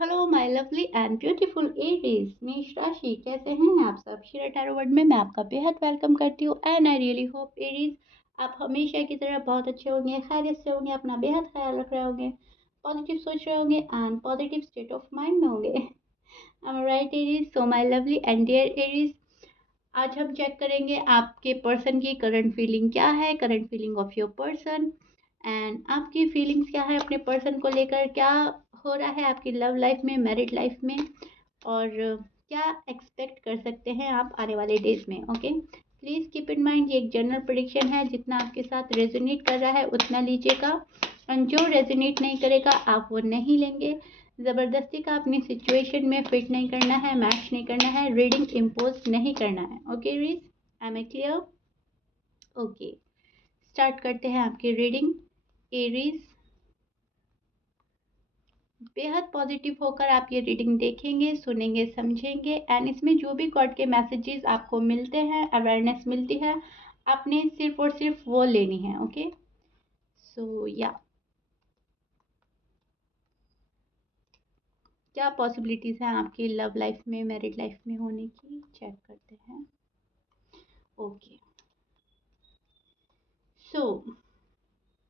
Hello my lovely and beautiful Aries, मेष राशि कैसे हैं आप सब। शिरा टैरो वर्ड में मैं आपका बेहद वेलकम करती हूँ and I really hope Aries आप हमेशा की तरह बहुत अच्छे होंगे, खैरियत से होंगे, अपना बेहद ख्याल रख रहे होंगे, पॉजिटिव सोच रहे होंगे and positive state of mind में होंगे। I am right Aries. So my lovely and dear Aries, आज हम चेक करेंगे आपके पर्सन की करंट फीलिंग क्या है, current feeling of your person and आपकी फीलिंग्स क्या है अपने पर्सन को लेकर, क्या हो रहा है आपकी लव लाइफ में, मैरिड लाइफ में, और क्या एक्सपेक्ट कर सकते हैं आप आने वाले डेज में। Okay, please keep in mind ये एक जनरल प्रेडिक्शन है, जितना आपके साथ रेजोनेट कर रहा है उतना लीजिएगा और जो रेजोनेट नहीं करेगा आप वो नहीं लेंगे। ज़बरदस्ती का अपनी सिचुएशन में फिट नहीं करना है, मैच नहीं करना है, रीडिंग इम्पोज नहीं करना है। ओके रीज, I am clear? Okay, start करते हैं आपकी रीडिंग। एरीज, बेहद पॉजिटिव होकर आप ये रीडिंग देखेंगे, सुनेंगे, समझेंगे एंड इसमें जो भी गॉड के मैसेजेस आपको मिलते हैं, अवेयरनेस मिलती है, आपने सिर्फ और सिर्फ वो लेनी है। ओके, सो या क्या पॉसिबिलिटीज़ हैं आपकी लव लाइफ में, मैरिड लाइफ में होने की, चेक करते हैं। Okay, so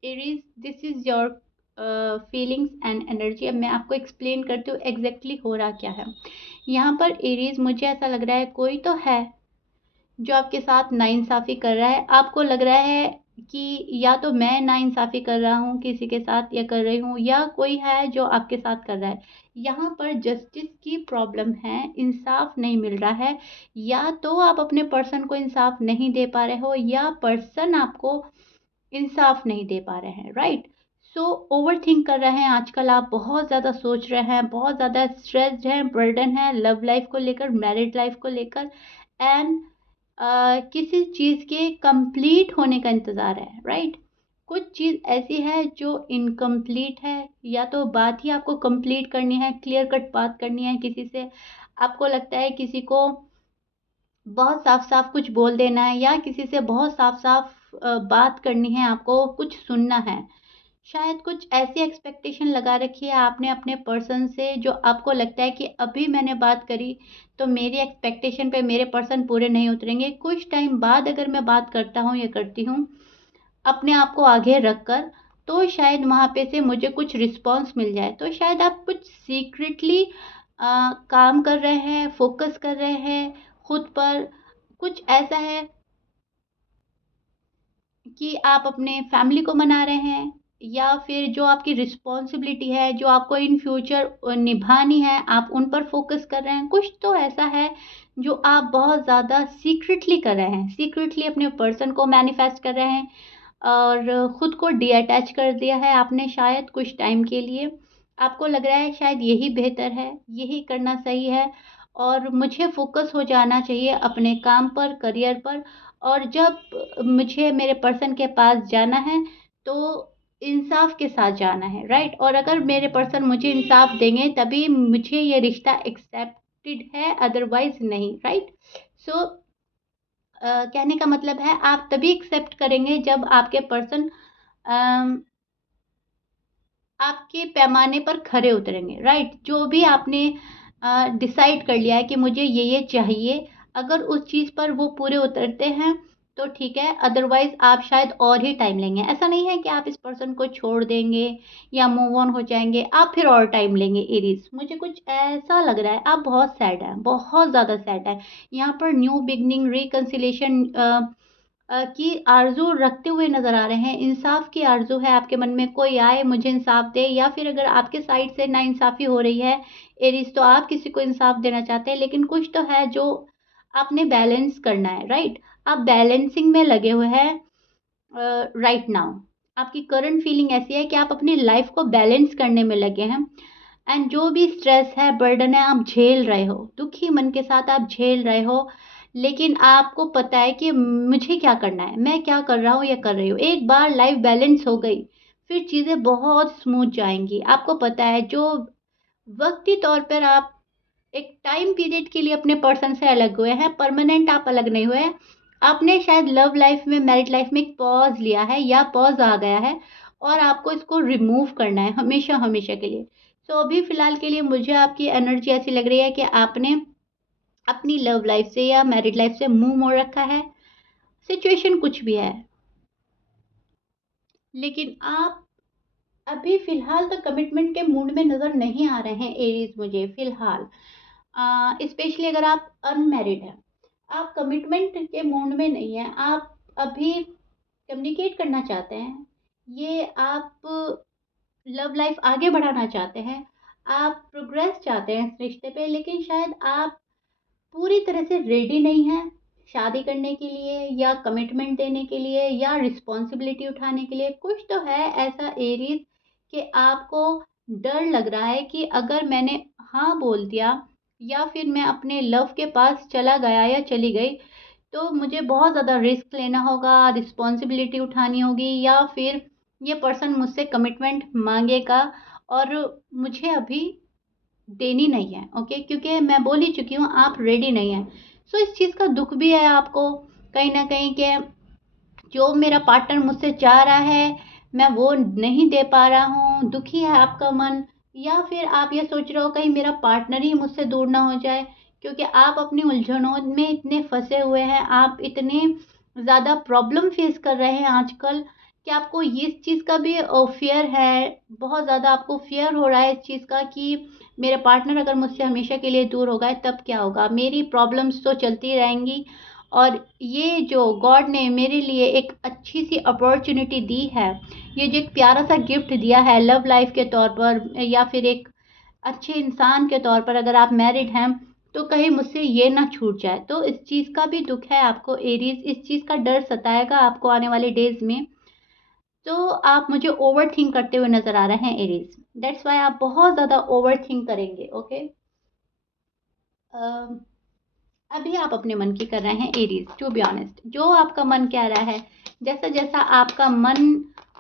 Aries, this is your feelings and energy. अब मैं आपको एक्सप्लेन करती हूँ एग्जैक्टली हो रहा क्या है यहाँ पर। एरीज, मुझे ऐसा लग रहा है कोई तो है जो आपके साथ नाइंसाफ़ी कर रहा है। आपको लग रहा है कि या तो मैं नाइंसाफ़ी कर रहा हूँ किसी के साथ या कर रही हूँ, या कोई है जो आपके साथ कर रहा है। यहाँ पर जस्टिस की प्रॉब्लम है, इंसाफ नहीं मिल रहा है। या तो आप अपने पर्सन को इंसाफ नहीं दे पा रहे हो या पर्सन आपको इंसाफ नहीं दे पा रहे हैं, राइट। सो ओवर थिंक कर रहे हैं आजकल आप, बहुत ज़्यादा सोच रहे हैं, बहुत ज़्यादा स्ट्रेस्ड हैं, बर्डन है लव लाइफ को लेकर, मैरिड लाइफ को लेकर एंड किसी चीज़ के कंप्लीट होने का इंतज़ार है, राइट। कुछ चीज़ ऐसी है जो इनकम्प्लीट है, या तो बात ही आपको कंप्लीट करनी है, क्लियर कट बात करनी है किसी से। आपको लगता है किसी को बहुत साफ साफ कुछ बोल देना है, या किसी से बहुत साफ साफ बात करनी है, आपको कुछ सुनना है। शायद कुछ ऐसी एक्सपेक्टेशन लगा रखी है आपने अपने पर्सन से, जो आपको लगता है कि अभी मैंने बात करी तो मेरी एक्सपेक्टेशन पे मेरे पर्सन पूरे नहीं उतरेंगे। कुछ टाइम बाद अगर मैं बात करता हूँ या करती हूँ अपने आप को आगे रख कर, तो शायद वहाँ पे से मुझे कुछ रिस्पॉन्स मिल जाए। तो शायद आप कुछ सीक्रेटली काम कर रहे हैं, फोकस कर रहे हैं खुद पर। कुछ ऐसा है कि आप अपने फैमिली को मना रहे हैं, या फिर जो आपकी रिस्पॉन्सिबिलिटी है जो आपको इन फ्यूचर निभानी है, आप उन पर फोकस कर रहे हैं। कुछ तो ऐसा है जो आप बहुत ज़्यादा सीक्रेटली कर रहे हैं, सीक्रेटली अपने पर्सन को मैनिफेस्ट कर रहे हैं और ख़ुद को डी अटैच कर दिया है आपने शायद कुछ टाइम के लिए। आपको लग रहा है शायद यही बेहतर है, यही करना सही है और मुझे फोकस हो जाना चाहिए अपने काम पर, करियर पर। और जब मुझे मेरे पर्सन के पास जाना है तो इंसाफ के साथ जाना है, राइट। और अगर मेरे पर्सन मुझे इंसाफ देंगे तभी मुझे ये रिश्ता एक्सेप्टेड है, अदरवाइज नहीं, राइट। सो कहने का मतलब है आप तभी एक्सेप्ट करेंगे जब आपके पर्सन आपके पैमाने पर खरे उतरेंगे, राइट। जो भी आपने डिसाइड कर लिया है कि मुझे ये चाहिए, अगर उस चीज़ पर वो पूरे उतरते हैं तो ठीक है, अदरवाइज आप शायद और ही टाइम लेंगे। ऐसा नहीं है कि आप इस पर्सन को छोड़ देंगे या मूव ऑन हो जाएंगे, आप फिर और टाइम लेंगे। एरीज, मुझे कुछ ऐसा लग रहा है आप बहुत सैड है, बहुत ज़्यादा सैड है। यहाँ पर न्यू बिगनिंग, रिकन्सिलेशन की आरज़ू रखते हुए नज़र आ रहे हैं। इंसाफ की आरज़ू है आपके मन में, कोई आए मुझे इंसाफ दे। या फिर अगर आपके साइड से नाइंसाफ़ी हो रही है एरीज, तो आप किसी को इंसाफ देना चाहते हैं, लेकिन कुछ तो है जो आपने बैलेंस करना है, राइट। आप बैलेंसिंग में लगे हुए हैं राइट नाउ। आपकी करंट फीलिंग ऐसी है कि आप अपनी लाइफ को बैलेंस करने में लगे हैं एंड जो भी स्ट्रेस है, बर्डन है, आप झेल रहे हो, दुखी मन के साथ आप झेल रहे हो। लेकिन आपको पता है कि मुझे क्या करना है, मैं क्या कर रहा हूँ या कर रही हूँ। एक बार लाइफ बैलेंस हो गई फिर चीज़ें बहुत स्मूथ जाएंगी। आपको पता है जो वक्ती तौर पर आप एक टाइम पीरियड के लिए अपने पर्सन से अलग हुए हैं, परमानेंट आप अलग नहीं हुए हैं। आपने शायद लव लाइफ में, मैरिड लाइफ में एक पॉज लिया है या पॉज आ गया है और आपको इसको रिमूव करना है हमेशा हमेशा के लिए। सो अभी फ़िलहाल के लिए मुझे आपकी एनर्जी ऐसी लग रही है कि आपने अपनी लव लाइफ़ से या मैरिड लाइफ़ से मुँह मोड़ रखा है, सिचुएशन कुछ भी है। लेकिन आप अभी फ़िलहाल तो कमिटमेंट के मूड में नज़र नहीं आ रहे हैं एरीज़ मुझे फ़िलहाल। स्पेशली अगर आप अनमैरिड हैं, आप कमिटमेंट के मूड में नहीं हैं, आप अभी कम्युनिकेट करना चाहते हैं, ये आप लव लाइफ आगे बढ़ाना चाहते हैं, आप प्रोग्रेस चाहते हैं इस रिश्ते पे, लेकिन शायद आप पूरी तरह से रेडी नहीं हैं शादी करने के लिए या कमिटमेंट देने के लिए या रिस्पॉन्सिबिलिटी उठाने के लिए। कुछ तो है ऐसा एरीज कि आपको डर लग रहा है कि अगर मैंने हाँ बोल दिया या फिर मैं अपने लव के पास चला गया या चली गई तो मुझे बहुत ज़्यादा रिस्क लेना होगा, रिस्पॉन्सिबिलिटी उठानी होगी या फिर ये पर्सन मुझसे कमिटमेंट मांगेगा और मुझे अभी देनी नहीं है, ओके? क्योंकि मैं बोल ही चुकी हूँ आप रेडी नहीं हैं। सो इस चीज़ का दुःख भी है आपको कहीं न कहीं कि जो मेरा पार्टनर मुझसे चाह रहा है, मैं वो नहीं दे पा रहा हूँ, दुखी है आपका मन या फिर आप ये सोच रहे हो कहीं मेरा पार्टनर ही मुझसे दूर ना हो जाए क्योंकि आप अपनी उलझनों में इतने फँसे हुए हैं, आप इतने ज़्यादा प्रॉब्लम फेस कर रहे हैं आजकल कि आपको इस चीज़ का भी फ़ियर है, बहुत ज़्यादा आपको फ़ियर हो रहा है इस चीज़ का कि मेरे पार्टनर अगर मुझसे हमेशा के लिए दूर हो गए तब क्या होगा? मेरी प्रॉब्लम्स तो चलती रहेंगी और ये जो गॉड ने मेरे लिए एक अच्छी सी अपॉर्चुनिटी दी है, ये जो एक प्यारा सा गिफ्ट दिया है लव लाइफ के तौर पर या फिर एक अच्छे इंसान के तौर पर अगर आप मैरिड हैं, तो कहीं मुझसे ये ना छूट जाए। तो इस चीज़ का भी दुःख है आपको एरीज़, इस चीज़ का डर सताएगा आपको आने वाले डेज़ में। तो आप मुझे ओवरथिंक करते हुए नज़र आ रहे हैं एरीज़। दैट्स व्हाई आप बहुत ज़्यादा ओवरथिंक करेंगे, ओके? अ अभी आप अपने मन की कर रहे हैं एरीज टू बी ऑनेस्ट जो आपका मन कह रहा है जैसा जैसा आपका मन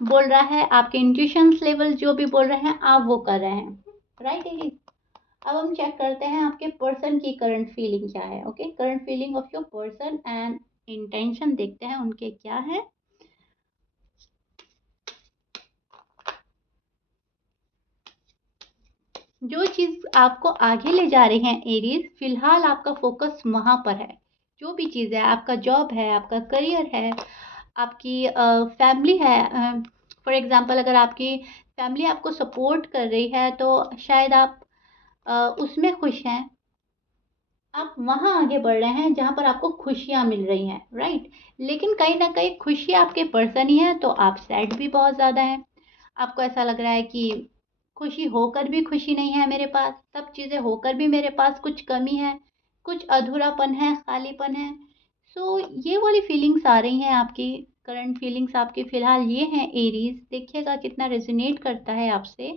बोल रहा है आपके इंट्यूशंस लेवल जो भी बोल रहे हैं आप वो कर रहे हैं राइट एरीज। अब हम चेक करते हैं आपके पर्सन की करंट फीलिंग क्या है, okay? Current feeling of your person and intention देखते हैं उनके क्या है। जो चीज़ आपको आगे ले जा रही है एरीज फिलहाल आपका फोकस वहां पर है। जो भी चीज़ है आपका जॉब है आपका करियर है आपकी फैमिली है। फॉर एग्जांपल अगर आपकी फैमिली आपको सपोर्ट कर रही है तो शायद आप उसमें खुश हैं। आप वहाँ आगे बढ़ रहे हैं जहाँ पर आपको खुशियाँ मिल रही हैं, राइट? लेकिन कहीं न कहीं खुशी आपके पर्सन ही है तो आप सैड भी बहुत ज़्यादा हैं। आपको ऐसा लग रहा है कि खुशी होकर भी खुशी नहीं है मेरे पास, सब चीज़ें होकर भी मेरे पास कुछ कमी है, कुछ अधूरापन है, खालीपन है। सो ये वाली फीलिंग्स आ रही हैं आपकी, करंट फीलिंग्स आपकी फ़िलहाल ये हैं एरीज़, देखिएगा कितना रेज़ोनेट करता है आपसे।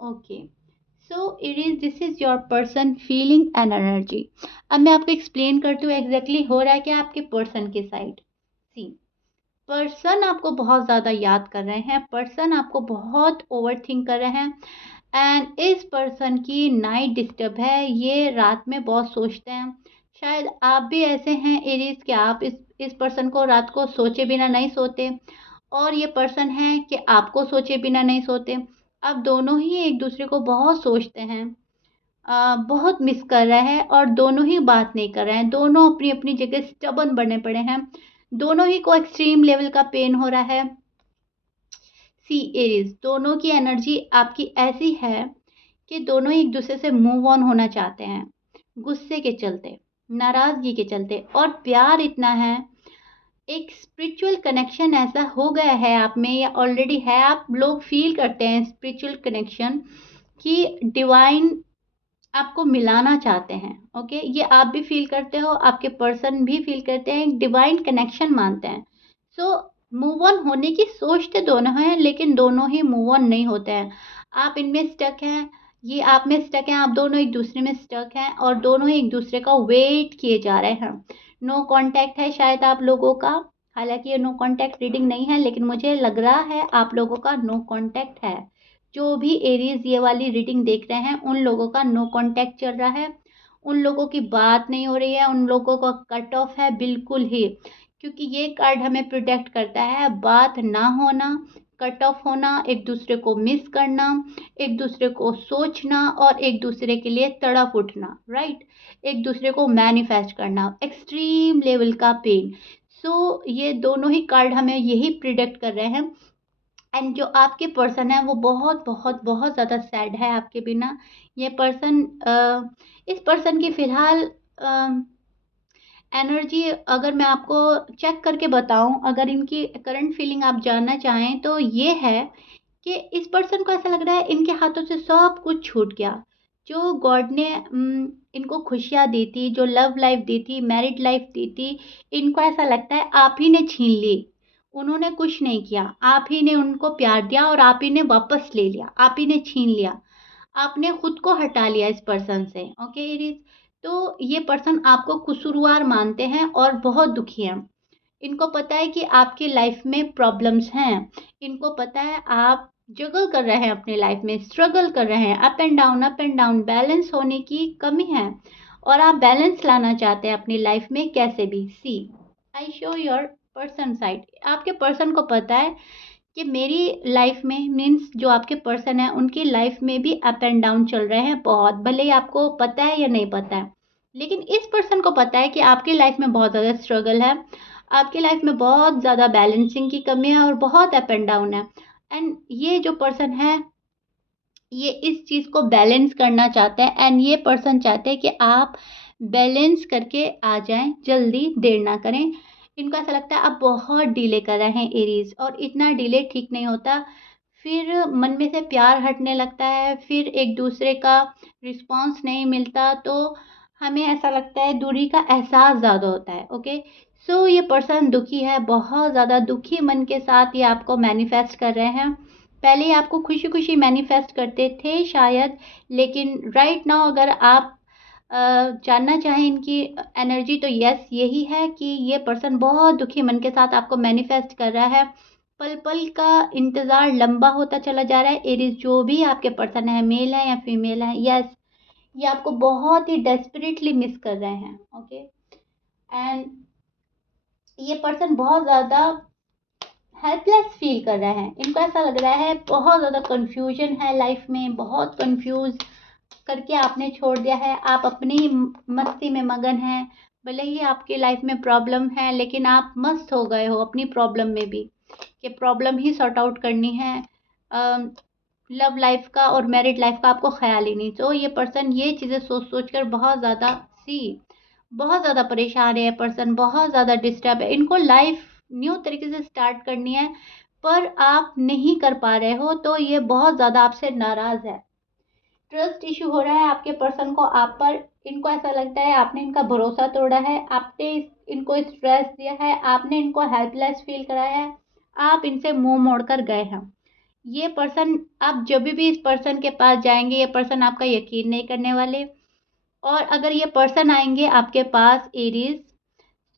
Okay, so Aries this is your person feeling and energy. अब मैं आपको एक्सप्लेन करती हूँ एग्ज़ैक्टली हो रहा है क्या आपके पर्सन के साइड। सी पर्सन आपको बहुत ज़्यादा याद कर रहे हैं, पर्सन आपको बहुत ओवरथिंक कर रहे हैं एंड इस पर्सन की नाइट डिस्टर्ब है, ये रात में बहुत सोचते हैं। शायद आप भी ऐसे हैं एरीज कि आप इस पर्सन को रात को सोचे बिना नहीं सोते और ये पर्सन है कि आपको सोचे बिना नहीं सोते। आप दोनों ही एक दूसरे को बहुत सोचते हैं, बहुत मिस कर रहे हैं और दोनों ही बात नहीं कर रहे हैं, दोनों अपनी अपनी जगह स्टबन बने पड़े हैं, दोनों ही को एक्सट्रीम लेवल का पेन हो रहा है। सी एरीज दोनों की एनर्जी आपकी ऐसी है कि दोनों एक दूसरे से मूव ऑन होना चाहते हैं, गुस्से के चलते, नाराज़गी के चलते और प्यार इतना है, एक स्पिरिचुअल कनेक्शन ऐसा हो गया है आप में या ऑलरेडी है, आप लोग फ़ील करते हैं स्पिरिचुअल कनेक्शन कि डिवाइन आपको मिलाना चाहते हैं, ओके? ये आप भी फ़ील करते हो, आपके पर्सन भी फ़ील करते हैं, एक डिवाइन कनेक्शन मानते हैं। सो मूव ऑन होने की सोचते दोनों हैं, लेकिन दोनों ही मूव ऑन नहीं होते हैं। आप इनमें स्टक हैं, ये आप में स्टक हैं, आप दोनों एक-दूसरे में स्टक हैं और दोनों ही एक-दूसरे का वेट किए जा रहे हैं। नो कॉन्टैक्ट है शायद आप लोगों का, हालाँकि ये नो कॉन्टैक्ट रीडिंग नहीं है, लेकिन मुझे लग रहा है आप लोगों का नो कॉन्टैक्ट है। जो भी एरीज ये वाली रीडिंग देख रहे हैं उन लोगों का नो कांटेक्ट चल रहा है, उन लोगों की बात नहीं हो रही है, उन लोगों का कट ऑफ है बिल्कुल ही, क्योंकि ये कार्ड हमें प्रोटेक्ट करता है बात ना होना, कट ऑफ होना, एक दूसरे को मिस करना, एक दूसरे को सोचना और एक दूसरे के लिए तड़प उठना, राइट? एक दूसरे को मैनिफेस्ट करना, एक्सट्रीम लेवल का पेन। सो ये दोनों ही कार्ड हमें यही प्रिडिक्ट कर रहे हैं। एंड जो आपके पर्सन है वो बहुत बहुत बहुत ज़्यादा सैड है आपके बिना। ये पर्सन इस पर्सन की फ़िलहाल एनर्जी अगर मैं आपको चेक करके बताऊं, अगर इनकी करंट फीलिंग आप जानना चाहें तो ये है कि इस पर्सन को ऐसा लग रहा है इनके हाथों से सब कुछ छूट गया। जो गॉड ने इनको खुशियाँ दी थी, जो लव लाइफ दी थी, मैरिड लाइफ दी थी, इनको ऐसा लगता है आप ही ने छीन ली। उन्होंने कुछ नहीं किया, आप ही ने उनको प्यार दिया और आप ही ने वापस ले लिया, आप ही ने छीन लिया। आपने खुद को हटा लिया इस पर्सन से। ओके इरिस, तो ये पर्सन आपको कसूरवार मानते हैं और बहुत दुखी हैं। इनको पता है कि आपकी लाइफ में प्रॉब्लम्स हैं। इनको पता है आप जगल कर रहे हैं अपनी लाइफ में, स्ट्रगल कर रहे हैं, अप एंड डाउन, बैलेंस होने की कमी है और आप बैलेंस लाना चाहते हैं अपनी लाइफ में कैसे भी। See I show your person side. आपके पर्सन को पता है कि मेरी लाइफ में, मीन्स जो आपके पर्सन है उनकी लाइफ में भी अप एंड डाउन चल रहे हैं बहुत, भले ही आपको पता है या नहीं पता है। लेकिन इस पर्सन को पता है कि आपकी लाइफ में बहुत ज़्यादा स्ट्रगल है, आपकी लाइफ में बहुत ज़्यादा बैलेंसिंग की कमी है और बहुत अप एंड डाउन है। एंड ये जो पर्सन है ये इस चीज़ को बैलेंस करना चाहते हैं एंड ये पर्सन चाहते हैं कि आप बैलेंस करके आ जाएं, जल्दी देर ना करें। इनको ऐसा लगता है आप बहुत डिले कर रहे हैं एरीज, और इतना डिले ठीक नहीं होता। फिर मन में से प्यार हटने लगता है, फिर एक दूसरे का रिस्पॉन्स नहीं मिलता, तो हमें ऐसा लगता है दूरी का एहसास ज़्यादा होता है। ओके, सो ये पर्सन दुखी है, बहुत ज़्यादा दुखी मन के साथ ये आपको मैनिफेस्ट कर रहे हैं। पहले ही आपको खुशी खुशी मैनिफेस्ट करते थे शायद, लेकिन राइट नाउ अगर आप जानना चाहें इनकी एनर्जी, तो यस यही है कि ये पर्सन बहुत दुखी मन के साथ आपको मैनिफेस्ट कर रहा है। पल पल का इंतज़ार लंबा होता चला जा रहा है। एरीज जो भी आपके पर्सन है, मेल है या फीमेल है, यस ये आपको बहुत ही डेस्परेटली मिस कर रहे हैं। ओके, एंड ये पर्सन बहुत ज़्यादा हेल्पलेस फील कर रहे हैं। इनको ऐसा लग रहा है बहुत ज़्यादा कंफ्यूजन है लाइफ में, बहुत कंफ्यूज करके आपने छोड़ दिया है। आप अपनी मस्ती में मगन हैं, भले ही आपकी लाइफ में प्रॉब्लम है लेकिन आप मस्त हो गए हो अपनी प्रॉब्लम में भी, कि प्रॉब्लम ही सॉर्ट आउट करनी है। लव लाइफ का और मैरिड लाइफ का आपको ख्याल ही नहीं। तो ये पर्सन ये चीज़ें सोच सोच कर बहुत ज़्यादा बहुत ज़्यादा परेशान है। पर्सन बहुत ज़्यादा डिस्टर्ब है। इनको लाइफ न्यू तरीके से स्टार्ट करनी है पर आप नहीं कर पा रहे हो, तो ये बहुत ज़्यादा आपसे नाराज़ है। ट्रस्ट इशू हो रहा है आपके पर्सन को आप पर। इनको ऐसा लगता है आपने इनका भरोसा तोड़ा है, आपने इनको स्ट्रेस दिया है, आपने इनको हेल्पलेस फील कराया है, आप इनसे मुंह मोड़कर गए हैं। ये पर्सन, आप जब भी इस पर्सन के पास जाएंगे ये पर्सन आपका यकीन नहीं करने वाले। और अगर ये पर्सन आएंगे आपके पास एरीज,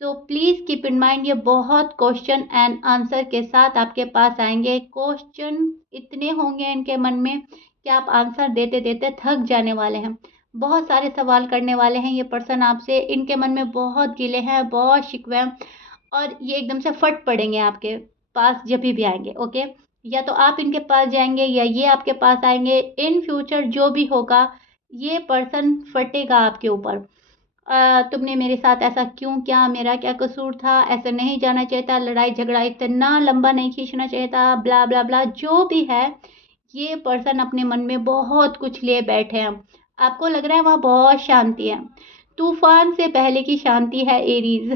तो प्लीज़ कीप इन माइंड ये बहुत क्वेश्चन एंड आंसर के साथ आपके पास आएंगे। क्वेश्चन इतने होंगे इनके मन में कि आप आंसर देते देते थक जाने वाले हैं। बहुत सारे सवाल करने वाले हैं ये पर्सन आपसे। इनके मन में बहुत गिले हैं, बहुत शिकवे हैं और ये एकदम से फट पड़ेंगे आपके पास जब भी आएंगे। ओके, या तो आप इनके पास जाएंगे या ये आपके पास आएंगे। इन फ्यूचर जो भी होगा ये पर्सन फटेगा आपके ऊपर। तुमने मेरे साथ ऐसा क्यों किया, मेरा क्या कसूर था, ऐसे नहीं जाना चाहिए था, लड़ाई झगड़ा इतना लंबा नहीं खींचना चाहिए था, ब्ला ब्ला ब्ला, जो भी है। ये पर्सन अपने मन में बहुत कुछ लिए बैठे हैं। आपको लग रहा है वहाँ बहुत शांति है, तूफान से पहले की शांति है Aries.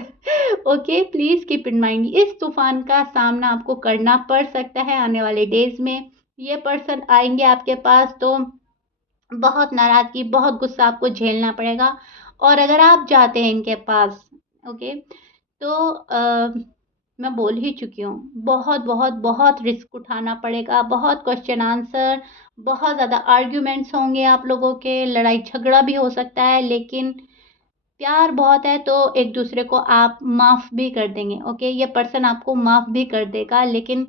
Okay, please keep in mind इस तूफान का सामना आपको करना पड़ सकता है आने वाले डेज में। ये पर्सन आएंगे आपके पास तो बहुत नाराज़गी, बहुत गुस्सा आपको झेलना पड़ेगा। और अगर आप जाते हैं इनके पास, ओके, तो मैं बोल ही चुकी हूँ, बहुत बहुत बहुत रिस्क उठाना पड़ेगा, बहुत क्वेश्चन आंसर, बहुत ज़्यादा आर्ग्यूमेंट्स होंगे आप लोगों के, लड़ाई झगड़ा भी हो सकता है, लेकिन प्यार बहुत है तो एक दूसरे को आप माफ़ भी कर देंगे। ओके, ये पर्सन आपको माफ़ भी कर देगा, लेकिन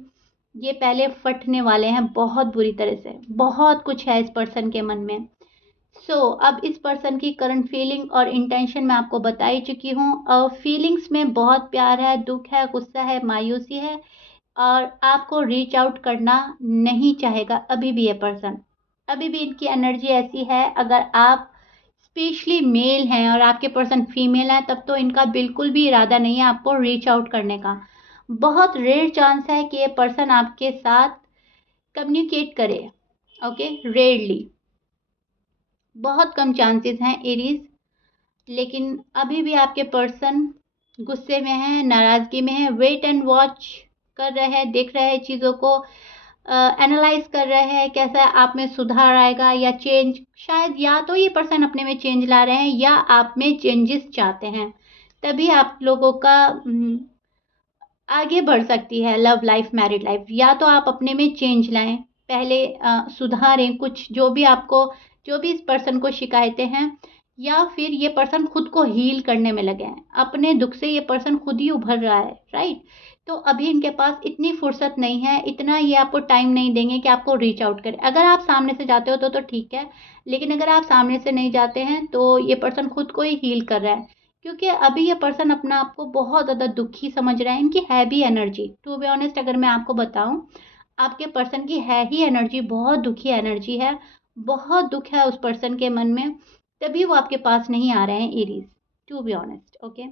ये पहले फटने वाले हैं बहुत बुरी तरह से। बहुत कुछ है इस पर्सन के मन में। अब इस पर्सन की करंट फीलिंग और इंटेंशन मैं आपको बता ही चुकी हूँ। फीलिंग्स में बहुत प्यार है, दुख है, गुस्सा है, मायूसी है और आपको रीच आउट करना नहीं चाहेगा अभी भी ये पर्सन। अभी भी इनकी एनर्जी ऐसी है, अगर आप स्पेशली मेल हैं और आपके पर्सन फीमेल है तब तो इनका बिल्कुल भी इरादा नहीं है आपको रीच आउट करने का। बहुत रेयर चांस है कि ये पर्सन आपके साथ कम्युनिकेट करे। ओके, रेयरली, बहुत कम चांसेस हैं एरीज। लेकिन अभी भी आपके पर्सन गुस्से में है, नाराजगी में है, वेट एंड वॉच कर रहे हैं, देख रहे हैं चीज़ों को, एनालाइज कर रहे हैं कैसा आप में सुधार आएगा या चेंज। शायद या तो ये पर्सन अपने में चेंज ला रहे हैं या आप में चेंजेस चाहते हैं, तभी आप लोगों का आगे बढ़ सकती है लव लाइफ, मैरिड लाइफ। या तो आप अपने में चेंज लाएं, पहले सुधारें कुछ जो भी आपको, जो भी इस पर्सन को शिकायतें हैं, या फिर ये पर्सन खुद को हील करने में लगे हैं। अपने दुख से ये पर्सन खुद ही उभर रहा है, राइट। तो अभी इनके पास इतनी फुर्सत नहीं है, इतना ये आपको टाइम नहीं देंगे कि आपको रीच आउट करें। अगर आप सामने से जाते हो तो ठीक है, लेकिन अगर आप सामने से नहीं जाते हैं तो ये पर्सन खुद को ही हील कर रहा है। क्योंकि अभी ये पर्सन अपना आपको बहुत ज़्यादा दुखी समझ रहा है। इनकी है भी एनर्जी, टू बी ऑनेस्ट अगर मैं आपको बताऊं, आपके पर्सन की है ही एनर्जी, बहुत दुखी एनर्जी है, बहुत दुख है उस पर्सन के मन में, तभी वो आपके पास नहीं आ रहे हैं Aries, to be honest. Okay,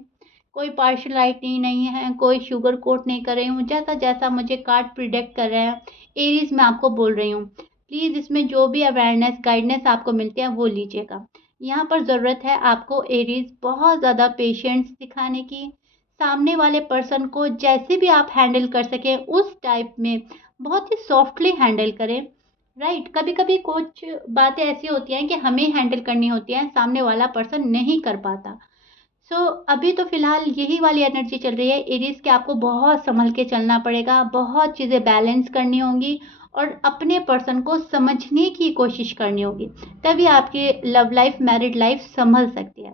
कोई पार्शलिटी नहीं है, कोई शुगर कोट नहीं कर रही हूँ, जैसा जैसा मुझे कार्ड प्रिडिक्ट कर रहे हैं एरीज मैं आपको बोल रही हूँ। प्लीज़ इसमें जो भी अवेयरनेस गाइडेंस आपको मिलती है वो लीजिएगा। यहाँ पर ज़रूरत है आपको एरीज बहुत ज़्यादा पेशेंस दिखाने की, सामने वाले पर्सन को जैसे भी आप हैंडल कर सकें उस टाइप में बहुत ही सॉफ्टली हैंडल करें, राइट। कभी कभी कुछ बातें ऐसी होती हैं कि हमें हैंडल करनी होती हैं, सामने वाला पर्सन नहीं कर पाता। अभी तो फिलहाल यही वाली एनर्जी चल रही है एरीज के, आपको बहुत संभल के चलना पड़ेगा, बहुत चीज़ें बैलेंस करनी होंगी और अपने पर्सन को समझने की कोशिश करनी होगी, तभी आपकी लव लाइफ, मैरिड लाइफ संभल सकती है।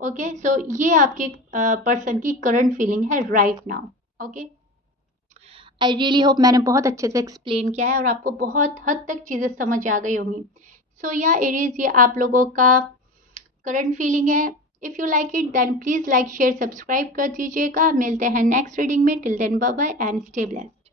ओके, ये आपके पर्सन की करंट फीलिंग है right now. Okay, I really hope मैंने बहुत अच्छे से एक्सप्लेन किया है और आपको बहुत हद तक चीज़ें समझ आ गई होंगी। या एरीज, ये आप लोगों का करंट फीलिंग है। If you like it then please like share subscribe कर दीजिएगा। मिलते हैं नेक्स्ट रीडिंग में, till then bye bye and stay blessed.